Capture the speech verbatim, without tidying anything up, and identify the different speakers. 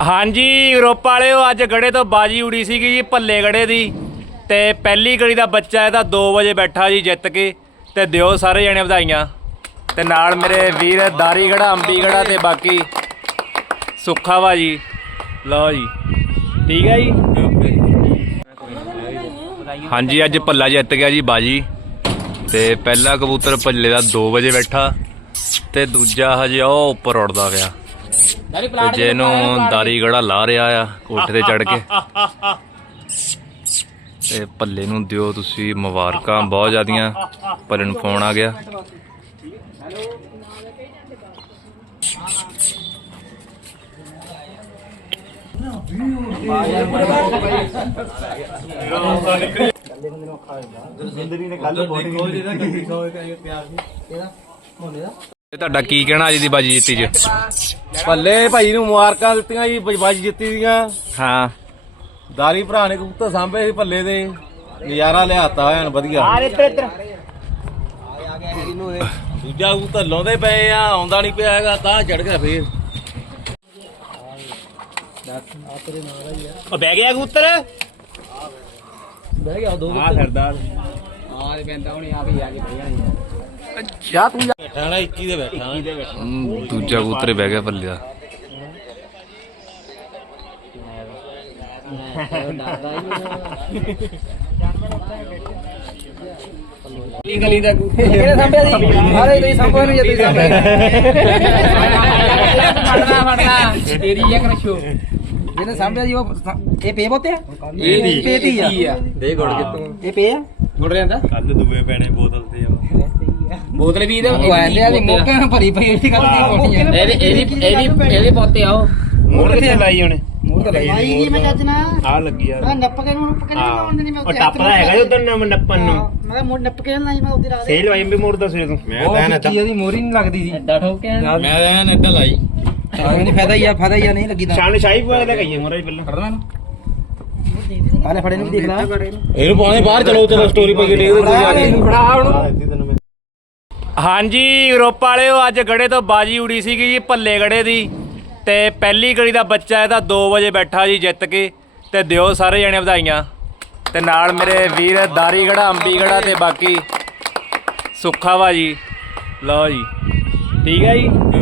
Speaker 1: हाँ जी यूरोप वाले अज गड़े तो बाजी उड़ी सी जी भल्ले गड़े की। तो पहली गली का बच्चा है दो बजे बैठा जी जित के। तो दिओ सारे जने बधाइयां। तो नाल मेरे वीर दारीगढ़ा अंबीगढ़ा तो बाकी सुखा वा जी। लो जी ठीक है जी। हाँ जी अज भल्ला जित गया जी बाजी। तो पहला कबूतर भल्ले का दो बजे बैठा तो दूजा हजे वो उपर उड़ता पाया। जेनू दारीगढ़ा ला रहा आ कोठे ते चढ़ के। ते भल्ले नूं दिओ तुसी मुबारकां बहुत ज़्यादियां। भल्ले नूं फोन आ गया। ਤੁਹਾਡਾ ਕੀ ਕਹਿਣਾ ਅੱਜ ਦੀ ਬਾਜੀ ਜਿੱਤੀ ਚ?
Speaker 2: ਭੱਲੇ ਭਾਈ ਨੂੰ ਮੁਬਾਰਕਾਂ ਦਿੱਤੀਆਂ ਜੀ ਬਾਜੀ ਜਿੱਤੀ ਦੀਆਂ।
Speaker 1: ਹਾਂ
Speaker 2: ਦਾਰੀ ਭਰਾ ਨੇ ਕਬੂਤਰ ਸਾਂਭੇ ਸੀ ਭੱਲੇ ਦੇ ਨਜ਼ਾਰਾ ਲਿਆਤਾ ਐਨ ਵਧੀਆ। ਦੂਜਾ ਕਬੂਤਰ ਲਾਉਂਦੇ ਪਏ ਆ ਆਉਂਦਾ ਨਹੀਂ ਪਿਆ ਹੈਗਾ ਤਾਂ ਚੜ ਗਿਆ ਫੇਰ।
Speaker 1: ਉਹ ਬਹਿ ਗਿਆ ਕਬੂਤਰ
Speaker 2: ਬਹਿ ਗਿਆ ਦੋ
Speaker 1: ਆ ਸਰਦਾਰ
Speaker 2: ਆ ਤੇ ਪੈਂਦਾ ਹੁਣ ਆ ਵੀ ਆ ਕੇ ਬਹਿ ਜਾ ਤੂੰ ਬੈਠਾ ਨਾ ਇੱਕੀ ਦੇ ਬੈਠਾ
Speaker 1: ਦੂਜਾ ਕਬੂਤਰ ਹੀ ਬਹਿ ਗਿਆ ਭੱਲੇ ਦਾ।
Speaker 2: ਗਲੀ ਦਾ ਕਿਹਨੇ ਸੰਭਿਆ ਸੀ? ਸਾਰੇ ਤੁਸੀਂ ਸੰਭੋ ਨੂੰ ਜੇ ਤੁਸੀਂ ਸੰਭੇ ਫੜਨਾ ਫੜਨਾ ਤੇਰੀ ਇੱਕ ਰੱਖੋ ਜਿਹਨੇ ਸੰਭਿਆ ਜੀ ਉਹ ਇਹ ਪੇ ਬੋਤੇ ਇਹ ਪੇਤੀ ਆ ਦੇ ਗੁੜ ਕੇ ਤੂੰ ਇਹ ਪੇ ਆ ਗੁੜ ਰਹਿੰਦਾ ਕੱਲ ਦੂਏ ਪੈਣੇ ਬੋਤਲ ਤੇ ਬੋਤਲ ਵੀ ਇਹਦੇ ਆਂਦੇ ਆ ਦੀ ਮੋਕੇ ਨਾਲ ਭਰੀ ਪਈ ਇਹਦੀ ਗੱਲ ਕੀ ਹੋਣੀ ਹੈ। ਇਹਦੀ ਇਹਦੀ ਇਹਦੀ ਇਹਦੇ ਪੋਤੇ ਆਓ ਮੋੜ ਕਿੱਥੇ ਲਾਈ ਉਹਨੇ ਮੋੜ ਤਾਂ ਲਾਈ ਨਹੀਂ ਮੈਂ ਜੱਜ ਨਾ ਆ ਲੱਗੀ ਯਾਰ ਮੈਂ ਨੱਪ ਕੇ ਨੂੰ ਪਕੜ ਨਹੀਂ ਆਉਂਦੇ ਨਹੀਂ ਮੈਂ ਉਹ ਟੱਪਦਾ ਹੈਗਾ ਉਧਰ ਨਾ ਨੱਪਣ ਨੂੰ ਮੈਂ ਮੋੜ ਨੱਪ ਕੇ ਲਾਈ ਮੈਂ ਉਧਰ ਆ ਸੇਲ ਵਾਈ ਵੀ ਮੋੜਦਾ ਸਵੇਰ ਤੋਂ ਮੈਂ ਤਾਂ ਨਾ ਇਹਦੀ ਮੋਰੀ ਨਹੀਂ ਲੱਗਦੀ ਸੀ ਐਡਾ ਠੋਕ ਕੇ ਮੈਂ ਤਾਂ ਐਦਾਂ ਲਾਈ ਨਹੀਂ ਫਾਇਦਾ ਹੀ ਆ ਫਾਇਦਾ ਹੀ ਆ ਨਹੀਂ ਲੱਗੀ ਤਾਂ ਸ਼ਾਨ ਸ਼ਾਹੀ ਪਾ ਲੈ ਗਈ ਮੋਰਾ ਪਹਿਲਾਂ ਫੜਨਾ ਨੂੰ ਆਲੇ ਫੜੇ ਨੂੰ ਦੇਖ ਲੈ ਇਹਨੂੰ ਪਾਉਣੇ ਬਾਹਰ ਚਲੋ ਤੇ ਸਟੋਰੀ ਪਾ ਕੇ ਦੇਖ ਦੇ ਆ ਕੇ ਫੜਾ ਹੁਣ। हाँ जी यूरोप वाले अज गड़े तो बाजी उड़ी सी जी भल्ले गड़े की। तो पहली गली का बच्चा है दो बजे बैठा जी जित के। तो दिओ सारे जने बधाइयां। तो नाल मेरे वीर दारीगढ़ा अंबीगढ़ा तो बाकी सुखा वा जी। लो जी ठीक है जी।